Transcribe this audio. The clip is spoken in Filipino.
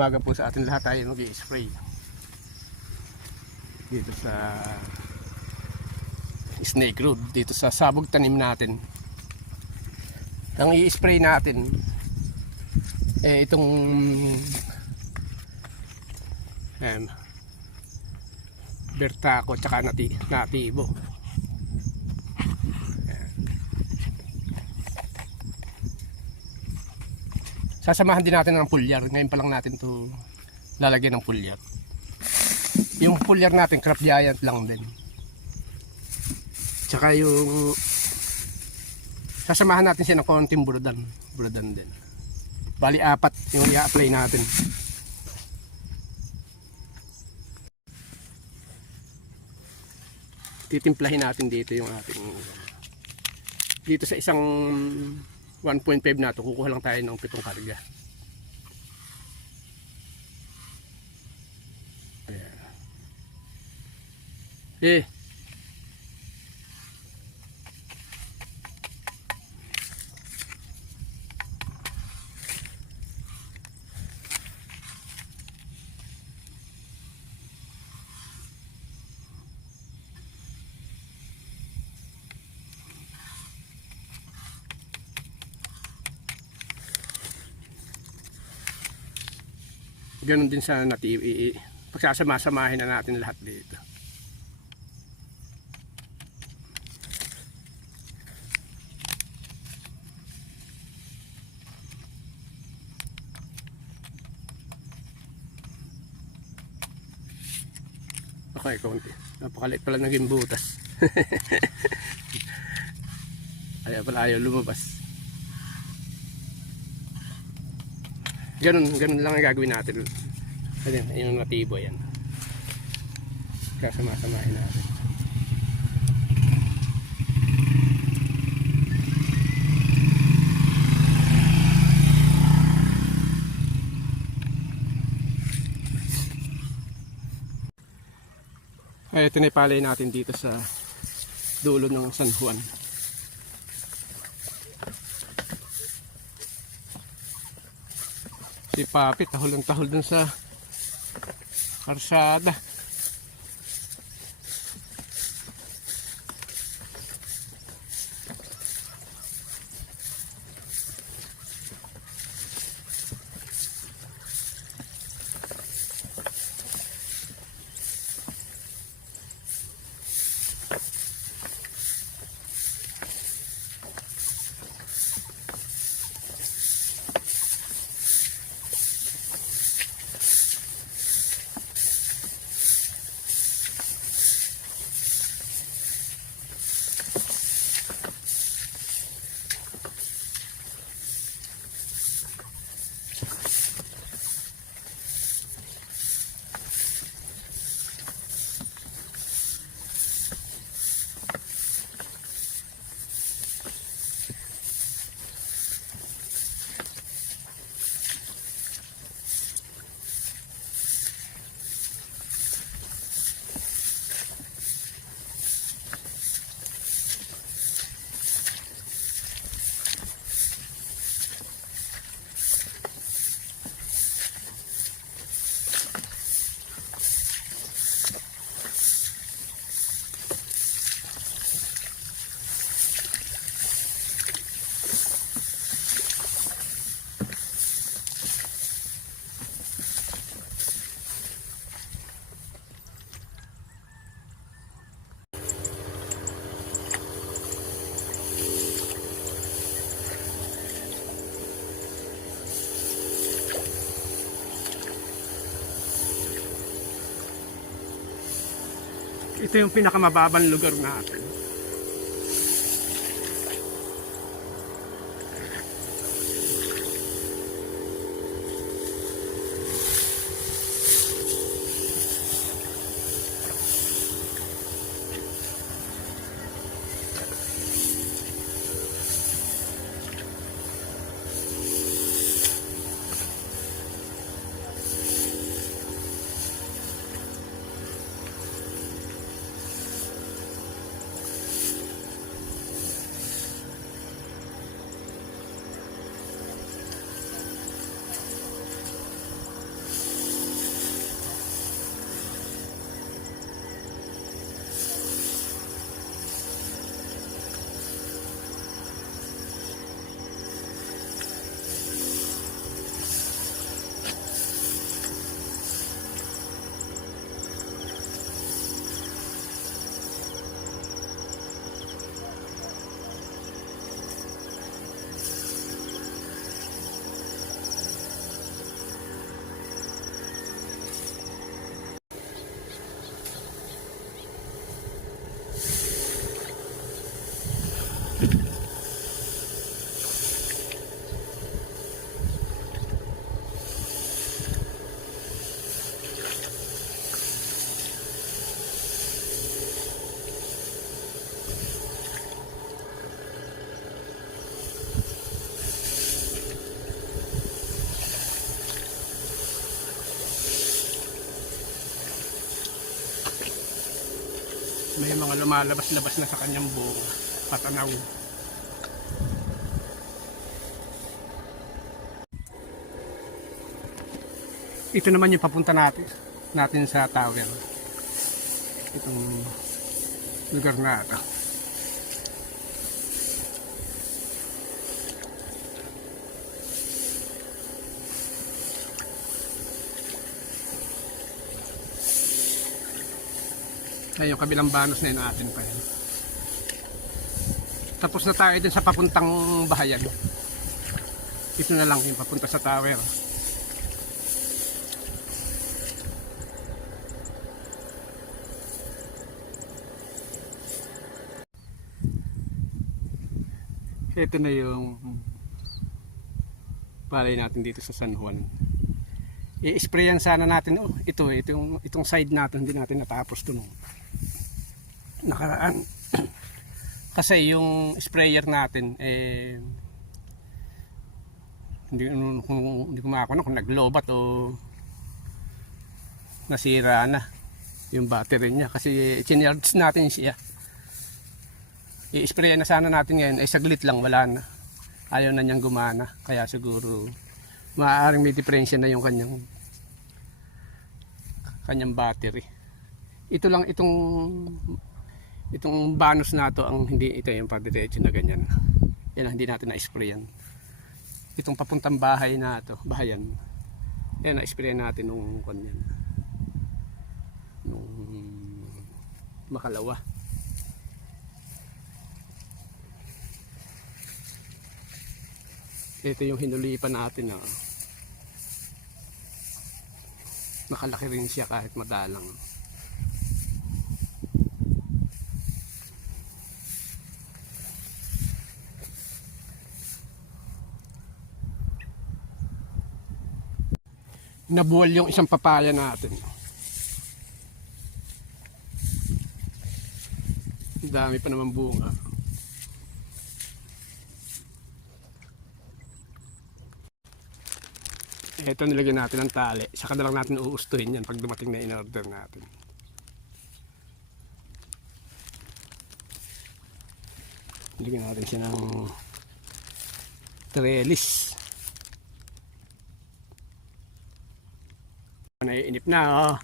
Umaga po sa atin lahat, tayo mag-i-spray dito sa Snake Road, dito sa sabog tanim natin. Ang i-spray natin itong Bertaco tsaka Nativo. Sasamahan din natin ng pulyar. Ngayon pa lang natin to lalagyan ng pulyar. Yung pulyar natin Crop Giant lang din. Tsaka yung sasamahan natin siya ng konting buradan din. Bali 4 yung i-apply natin. Titimplahin natin dito yung ating dito sa isang 1.5 na ito, kukuha lang tayo ng 7 karga. Ayan. Ganun din sa Nativo, pagsasama-samahin na natin lahat dito. Okay, konti. Napakaliit pala naging butas. Ayaw pala, ayaw lumabas. Ganun lang ang gagawin natin. Ayan, yung Nativo yan. Kasama-samahin natin. Ay, ito na ipalay natin dito sa dulo ng San Juan. Si Papi tahol ng tahol dun sa karsada. Ito yung pinakamababang lugar natin. May mga lumalabas-labas na sa kanyang buong patanaw. Ito naman yung papunta natin sa tower. Itong lugar na ito. Ay, yung kabilang banos na yun natin pa yan. Tapos na tayo din sa papuntang bahayan. Ito na lang yung papunta sa tower. Ito na yung balay natin dito sa San Juan. I-sprayan sana natin itong side natin, hindi natin natapos ito nung nakaraan. Kasi yung sprayer natin hindi ko makakuha kung naglobat o nasira na yung battery niya kasi chinarge natin siya. I-spray na sana natin ngayon ay saglit lang, wala na, ayaw na niyang gumana, kaya siguro maaaring may diferensya na yung kanyang battery. Ito lang itong banos na to ang hindi, ito yung padiretso na ganyan, yan ang hindi natin na-sprayan. Itong papuntang bahay na to, bahayan, yan na-sprayan natin nung kanyan, nung makalawa. Ito yung hinulipan natin na nakalaki rin siya kahit madalang. Nabuwal yung isang papaya natin. Dami pa naman bunga. Ito nilagyan natin ng tali. Saka na lang natin uustuhin yan pag dumating na in-order natin. Nilagyan natin siya ng trellis. Naiinip na, oh.